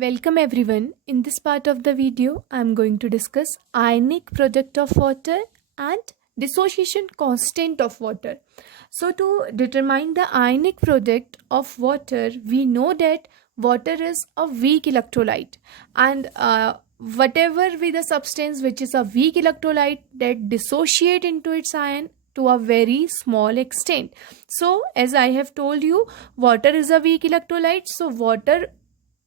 Welcome everyone. In this part of the video, I am going to discuss ionic product of water and dissociation constant of water. So to determine the ionic product of water, we know that water is a weak electrolyte, and whatever be the substance which is a weak electrolyte that dissociate into its ion to a very small extent. So as I have told you, water is a weak electrolyte, so water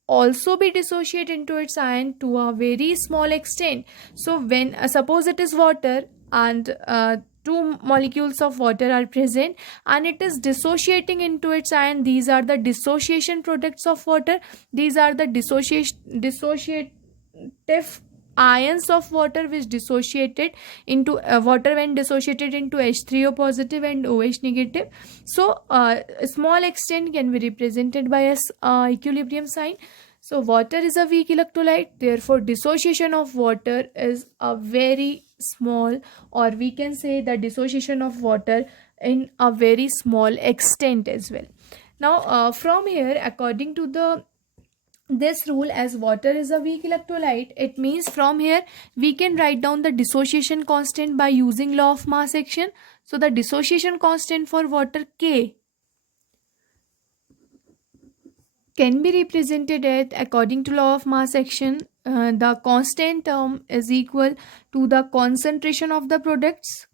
also be dissociate into its ion to a very small extent. So when suppose it is water and two molecules of water are present and it is dissociating into its ion, these are the dissociation products of water. These are the dissociative ions of water which dissociated into water when dissociated into H3O positive and OH negative. So a small extent can be represented by a equilibrium sign. So water is a weak electrolyte, therefore dissociation of water is a very small, or we can say the dissociation of water in a very small extent as well. Now from here, according to this rule, as water is a weak electrolyte, it means from here we can write down the dissociation constant by using law of mass action. So the dissociation constant for water K can be represented at, according to law of mass action, the constant term is equal to the concentration of the products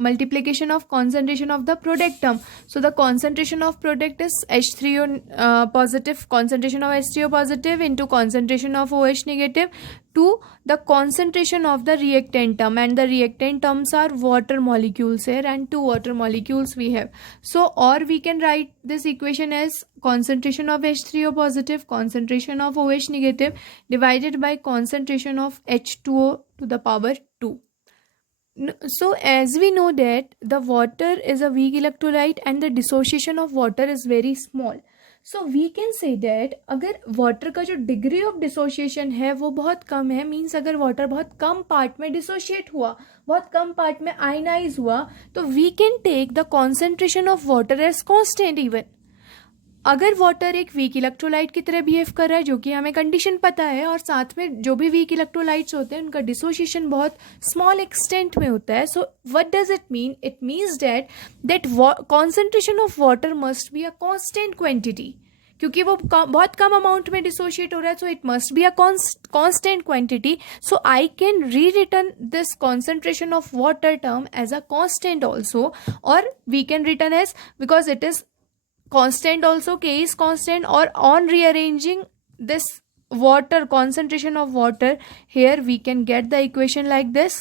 multiplication of concentration of the product term. So the concentration of product is H3O positive, concentration of H3O positive into concentration of OH negative to the concentration of the reactant term, and the reactant terms are water molecules here, and two water molecules we have. So or we can write this equation as concentration of H3O positive, concentration of OH negative divided by concentration of H2O to the power 2. So as we know that the water is a weak electrolyte and the dissociation of water is very small, so we can say that अगर water का जो degree of dissociation है वो बहुत कम है, means अगर water बहुत कम part में dissociate हुआ, बहुत कम part में ionize हुआ, तो we can take the concentration of water as constant even. अगर वाटर एक वीक इलेक्ट्रोलाइट की तरह बिहेव कर रहा है, जो कि हमें कंडीशन पता है, और साथ में जो भी वीक इलेक्ट्रोलाइट्स होते हैं उनका डिसोसिएशन बहुत स्मॉल एक्सटेंट में होता है, so what does it mean? It means that concentration of water must be a constant quantity, क्योंकि वो बहुत कम अमाउंट में डिसोशिएट हो रहा है, so it must be a constant quantity. So I can re return this concentration of water term as a constant also, और we can return as, because it is constant also, K is constant, or on rearranging this water concentration of water here we can get the equation like this.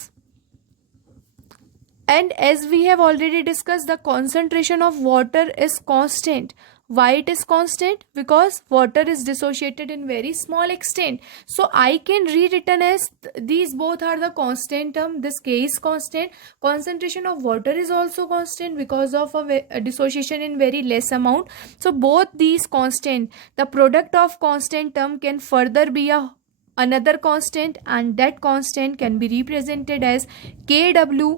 And as we have already discussed, the concentration of water is constant. Why it is constant? Because water is dissociated in very small extent. So I can rewritten as these both are the constant term. This K is constant. Concentration of water is also constant because of a dissociation in very less amount. So both these constant, the product of constant term can further be another constant, and that constant can be represented as Kw,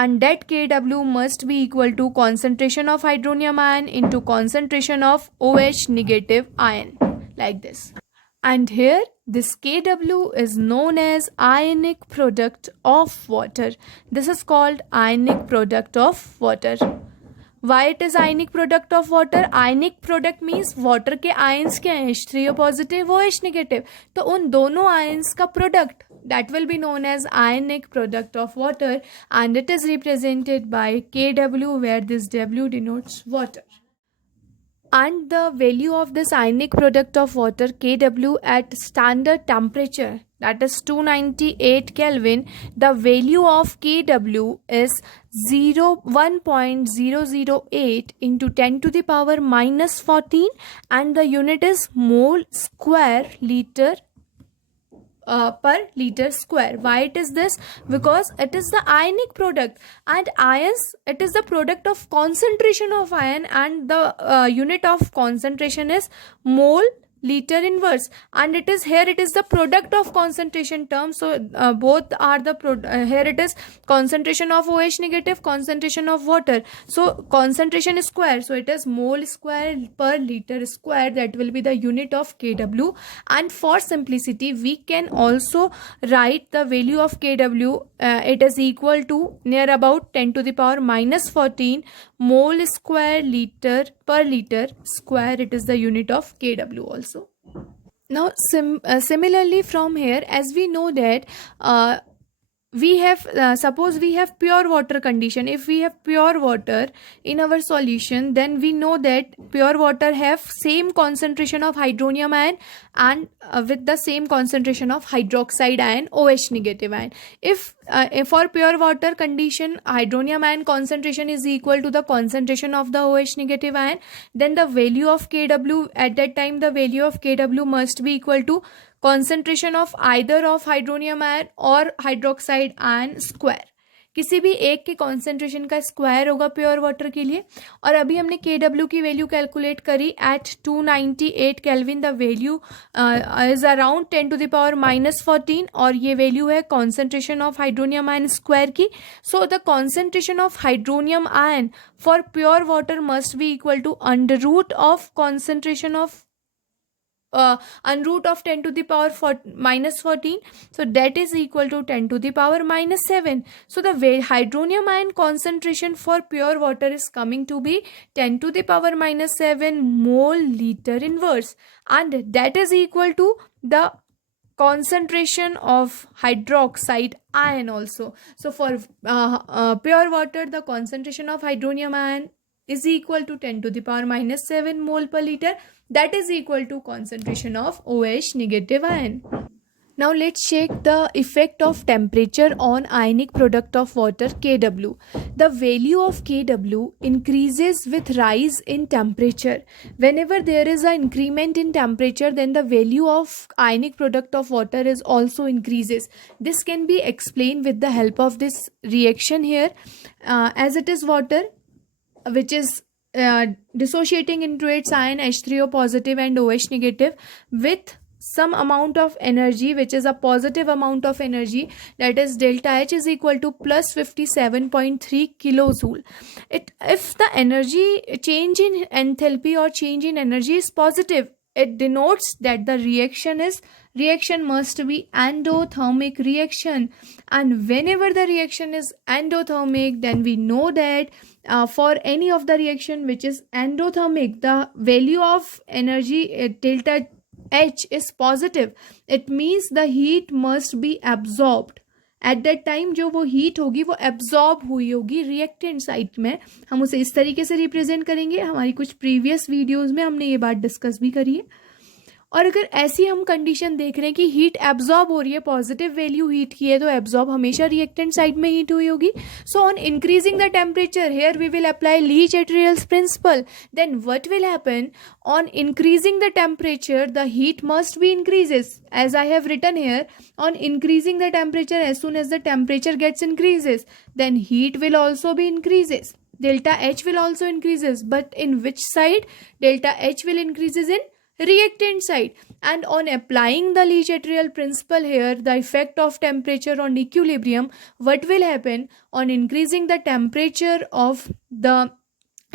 and that Kw must be equal to concentration of hydronium ion into concentration of OH negative ion, like this. And here this Kw is known as ionic product of water. This is called ionic product of water. Why it is ionic product of water? Ionic product means water के ions क्या हैं? H3O positive, OH negative. तो उन दोनों ions का product, that will be known as ionic product of water, and it is represented by Kw, where this W denotes water. And the value of this ionic product of water Kw at standard temperature, that is 298 Kelvin, the value of Kw is 1.008 into 10 to the power minus 14, and the unit is mole square liter per liter square. Why it is this? Because it is the ionic product, and ions, it is the product of concentration of ion, and the unit of concentration is mole liter inverse, and it is the product of concentration term. So both are the here it is concentration of OH negative, concentration of water. So concentration square, so it is mole square per liter square, that will be the unit of kW. And for simplicity we can also write the value of kW, it is equal to near about 10 to the power minus 14 mole square liter per liter square, it is the unit of kW also. Now similarly from here, as we know that we have suppose we have pure water condition. If we have pure water in our solution, then we know that pure water have same concentration of hydronium ion and with the same concentration of hydroxide ion, OH negative ion. If for pure water condition hydronium ion concentration is equal to the concentration of the OH negative ion, then the value of kW at that time, the value of kW must be equal to concentration of either of hydronium ion और hydroxide ion square, किसी भी एक के concentration का square होगा pure water के लिए. और अभी हमने KW की वैल्यू कैलकुलेट करी at 298 kelvin. The value is around 10 to the power minus 14 और ये वैल्यू है concentration of hydronium ion square की. So the concentration of hydronium ion for pure water must be equal to under root of concentration of under root of 10 to the power minus 14, so that is equal to 10 to the power minus 7. So the hydronium ion concentration for pure water is coming to be 10 to the power minus 7 mole liter inverse, and that is equal to the concentration of hydroxide ion also. So for pure water, the concentration of hydronium ion is equal to 10 to the power minus 7 mole per liter, that is equal to concentration of OH negative ion. Now let's check the effect of temperature on ionic product of water KW. The value of KW increases with rise in temperature. Whenever there is an increment in temperature, then the value of ionic product of water is also increases. This can be explained with the help of this reaction here. As it is water which is dissociating into its ion H3O positive and OH negative with some amount of energy, which is a positive amount of energy, that is delta H is equal to plus 57.3 kilojoule. If the energy change in enthalpy or change in energy is positive, it denotes that the reaction must be endothermic reaction. And whenever the reaction is endothermic, then we know that for any of the reaction which is endothermic, the value of energy delta H is positive. It means the heat must be absorbed. At that time जो वो heat होगी वो absorb हुई होगी reactant site में. हम उसे इस तरीके से रिप्रेजेंट करेंगे. हमारी कुछ प्रीवियस वीडियोस में हमने ये बात डिस्कस भी करी है. और अगर ऐसी हम कंडीशन देख रहे हैं कि हीट एब्जॉर्ब हो रही है, पॉजिटिव वैल्यू हीट की है, तो एब्जॉर्ब हमेशा रिएक्टेंट साइड में हीट हुई होगी. So on increasing the temperature, here we will apply Le Chatelier's principle. Then what will happen on increasing the temperature, the heat must be increases, as I have written here. On increasing the temperature, as soon as the temperature gets increases, then heat will also be increases, delta H will also increases. But in which side? Delta H will increases in reactant side. And on applying the Lee-Chatriel principle here, the effect of temperature on equilibrium, what will happen? On increasing the temperature of the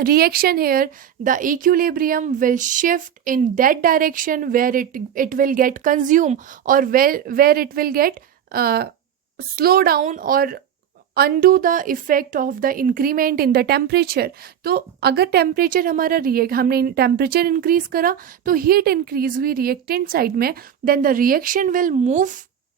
reaction here, the equilibrium will shift in that direction where it will get consumed, or where it will get slow down or undo the effect of the increment in the temperature. तो अगर temperature हमारा हमने temperature increase करा तो heat increase हुई reactant side में, then the reaction will move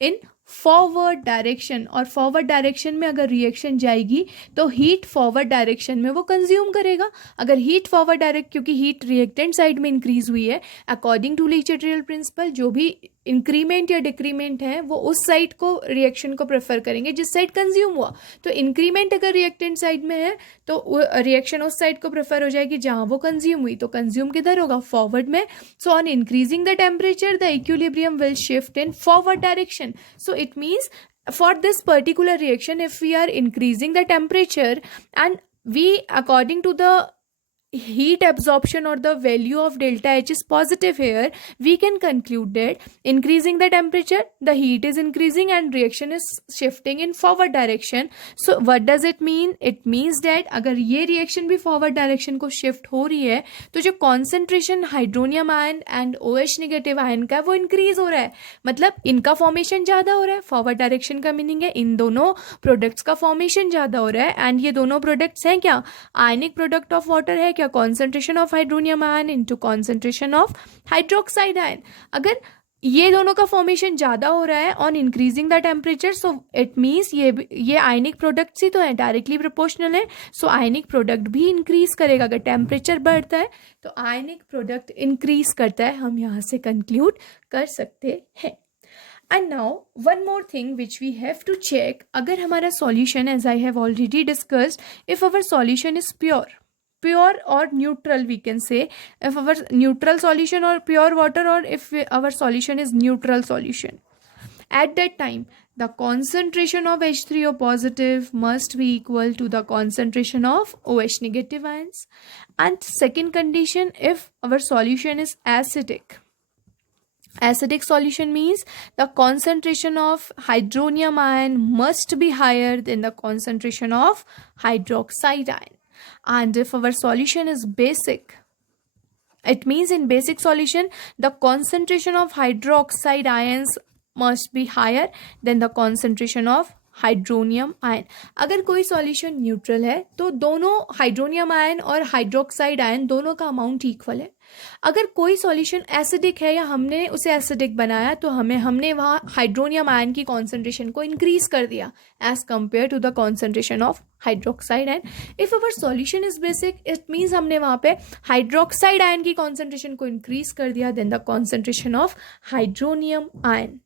in forward direction. और forward direction में अगर रिएक्शन जाएगी तो हीट फॉरवर्ड डायरेक्शन में वो कंज्यूम करेगा. अगर हीट फॉरवर्ड डायरेक्ट, क्योंकि हीट रिएक्टेंट साइड में इंक्रीज हुई है, अकॉर्डिंग टू ली-चाट्रियल प्रिंसिपल जो भी इंक्रीमेंट या डिक्रीमेंट है वो उस साइड को रिएक्शन को प्रेफर करेंगे जिस साइड कंज्यूम हुआ. तो इंक्रीमेंट अगर रिएक्टेंट साइड में है तो रिएक्शन उस साइड को प्रेफर हो जाएगी जहां वो कंज्यूम हुई. तो कंज्यूम किधर होगा? फॉरवर्ड में. सो on increasing the temperature, the equilibrium will shift in forward direction. So it means for this particular reaction, if we are increasing the temperature and we according to the heat absorption or the value of delta H is positive here, we can conclude that increasing the temperature, the heat is increasing and reaction is shifting in forward direction. So what does it mean? It means that अगर ये reaction भी forward direction को shift हो रही है तो जो concentration hydronium ion and OH negative ion का वो increase हो रहा है, मतलब इनका formation ज़्यादा हो रहा है. forward direction का meaning है इन दोनों products का formation ज़्यादा हो रहा है and ये दोनों products हैं क्या? ionic product of water है क्या? concentration of hydronium ion into concentration of hydroxide ion. अगर ये दोनों का फॉर्मेशन ज़्यादा हो रहा है on increasing the temperature, so it means ये आयनिक प्रोडक्ट्स ही तो है, डायरेक्टली प्रोपोर्शनल है. सो आयनिक प्रोडक्ट भी इंक्रीज करेगा. अगर टेम्परेचर बढ़ता है तो आयनिक प्रोडक्ट इंक्रीज करता है, हम यहाँ से कंक्लूड कर सकते हैं. And now one more thing which we have to check, अगर हमारा solution, as I have already discussed, if our solution is pure or neutral, we can say if our neutral solution or pure water, or if our solution is neutral solution, at that time the concentration of H3O positive must be equal to the concentration of OH negative ions. And second condition, if our solution is acidic solution means the concentration of hydronium ion must be higher than the concentration of hydroxide ion. And if our solution is basic, it means in basic solution the concentration of hydroxide ions must be higher than the concentration of hydronium ion. अगर कोई solution neutral है तो दोनों hydronium ion और hydroxide ion दोनों का amount equal है. अगर कोई सॉल्यूशन एसिडिक है या हमने उसे एसिडिक बनाया तो हमने वहाँ हाइड्रोनियम आयन की कॉन्सेंट्रेशन को इंक्रीज कर दिया as compare to the concentration of hydroxide ion. If our solution is basic, it means हमने वहाँ पे हाइड्रोक्साइड आयन की कॉन्सेंट्रेशन को इंक्रीज कर दिया then the concentration of hydronium ion.